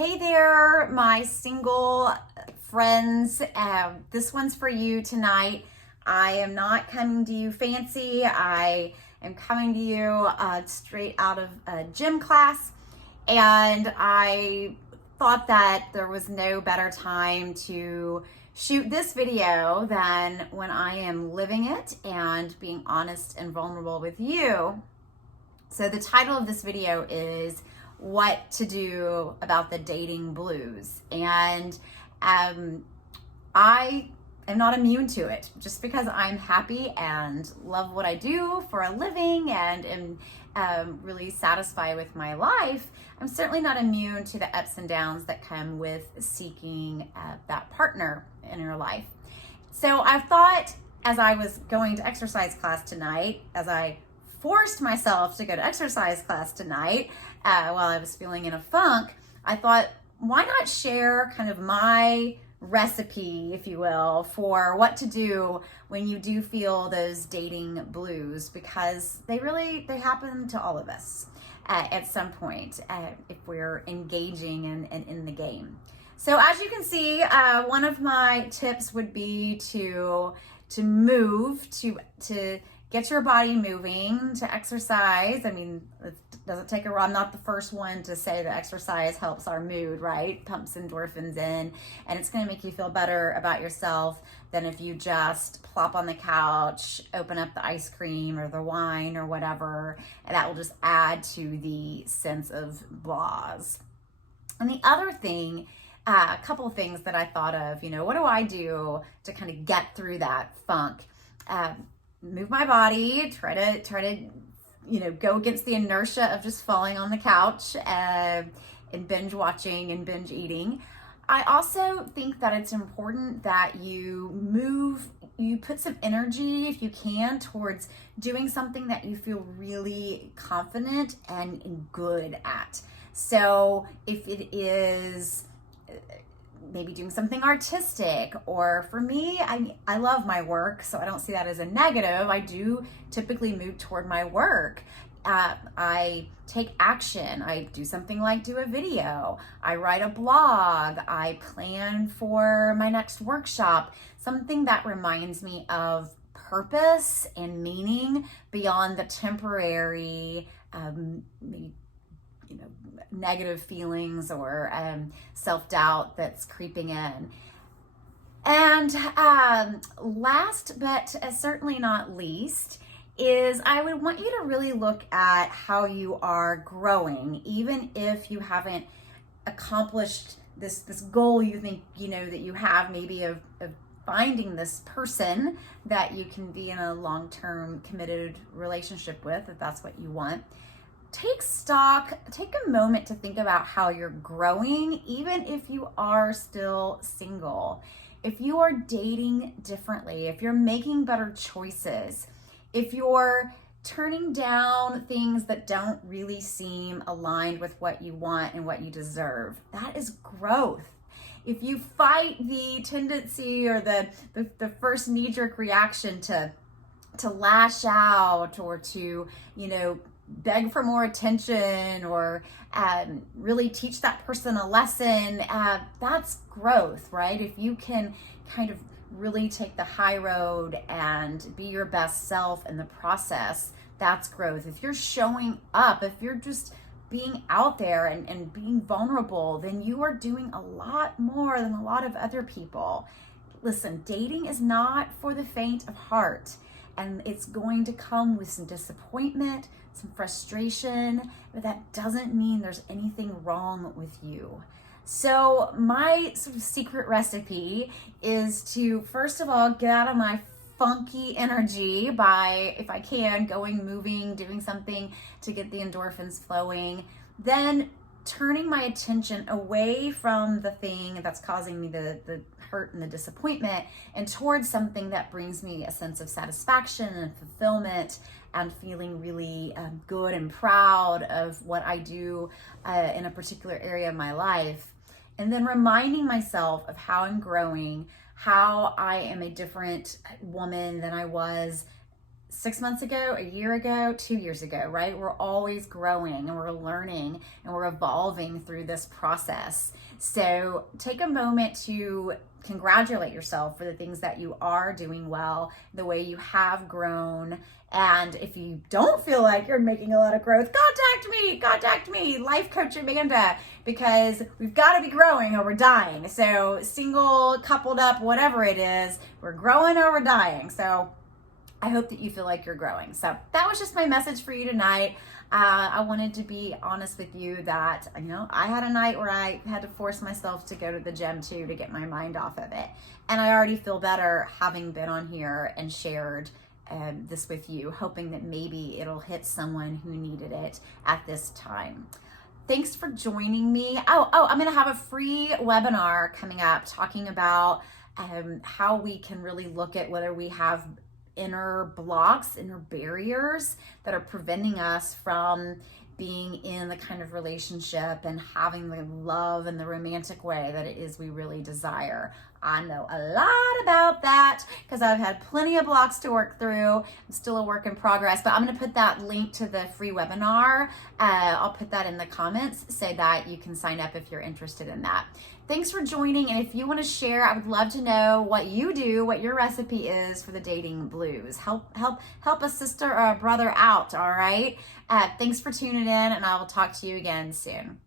Hey there, my single friends. This one's for you tonight. I am not coming to you fancy. I am coming to you straight out of a gym class. And I thought that there was no better time to shoot this video than when I am living it and being honest and vulnerable with you. So the title of this video is What to Do About the Dating Blues. And I am not immune to it. Just because I'm happy and love what I do for a living and am really satisfied with my life, I'm certainly not immune to the ups and downs that come with seeking that partner in your life. So I thought, as I was going to exercise class tonight, as I forced myself to go to exercise class tonight while I was feeling in a funk, I thought, why not share kind of my recipe, if you will, for what to do when you do feel those dating blues, because they happen to all of us at some point if we're engaging in the game. So as you can see, one of my tips would be to move, to get your body moving, to exercise. I mean, it doesn't take I'm not the first one to say that exercise helps our mood, right? Pumps endorphins in, and it's gonna make you feel better about yourself than if you just plop on the couch, open up the ice cream or the wine or whatever, and that will just add to the sense of blahs. And the other thing, a couple of things that I thought of, what do I do to kind of get through that funk? Move my body, try to go against the inertia of just falling on the couch and binge watching and binge eating. I also think that it's important that you put some energy, if you can, towards doing something that you feel really confident and good at. So if it is maybe doing something artistic, or for me, I love my work, so I don't see that as a negative. I do typically move toward my work. I take action. I do something like do a video. I write a blog. I plan for my next workshop, something that reminds me of purpose and meaning beyond the temporary negative feelings or self-doubt that's creeping in. And last but certainly not least is I would want you to really look at how you are growing, even if you haven't accomplished this goal you think that you have, maybe of finding this person that you can be in a long-term committed relationship with, if that's what you want. Take a moment to think about how you're growing, even if you are still single. If you are dating differently, if you're making better choices, if you're turning down things that don't really seem aligned with what you want and what you deserve, that is growth. If you fight the tendency or the first knee-jerk reaction to lash out or to, beg for more attention or really teach that person a lesson, that's growth, right? If you can kind of really take the high road and be your best self in the process, that's growth. If you're showing up, if you're just being out there and being vulnerable, then you are doing a lot more than a lot of other people. Listen, dating is not for the faint of heart. And it's going to come with some disappointment, some frustration, but that doesn't mean there's anything wrong with you. So my sort of secret recipe is to, first of all, get out of my funky energy by, if I can, moving, doing something to get the endorphins flowing. Then turning my attention away from the thing that's causing me the hurt and the disappointment and towards something that brings me a sense of satisfaction and fulfillment and feeling really good and proud of what I do in a particular area of my life. And then reminding myself of how I'm growing, how I am a different woman than I was 6 months ago, a year ago, 2 years ago, right? We're always growing and we're learning and we're evolving through this process. So take a moment to congratulate yourself for the things that you are doing well, the way you have grown. And if you don't feel like you're making a lot of growth, contact me, Life Coach Amanda, because we've got to be growing or we're dying. So single, coupled up, whatever it is, we're growing or we're dying. So I hope that you feel like you're growing. So that was just my message for you tonight. I wanted to be honest with you that, I had a night where I had to force myself to go to the gym too to get my mind off of it. And I already feel better having been on here and shared this with you, hoping that maybe it'll hit someone who needed it at this time. Thanks for joining me. I'm going to have a free webinar coming up talking about how we can really look at whether we have inner blocks, inner barriers that are preventing us from being in the kind of relationship and having the love and the romantic way that it is we really desire. I know a lot about that because I've had plenty of blocks to work through. I'm still a work in progress, but I'm going to put that link to the free webinar. I'll put that in the comments so that you can sign up if you're interested in that. Thanks for joining. And if you want to share, I would love to know what you do, what your recipe is for the dating blues. Help a sister or a brother out. All right. Thanks for tuning in, and I will talk to you again soon.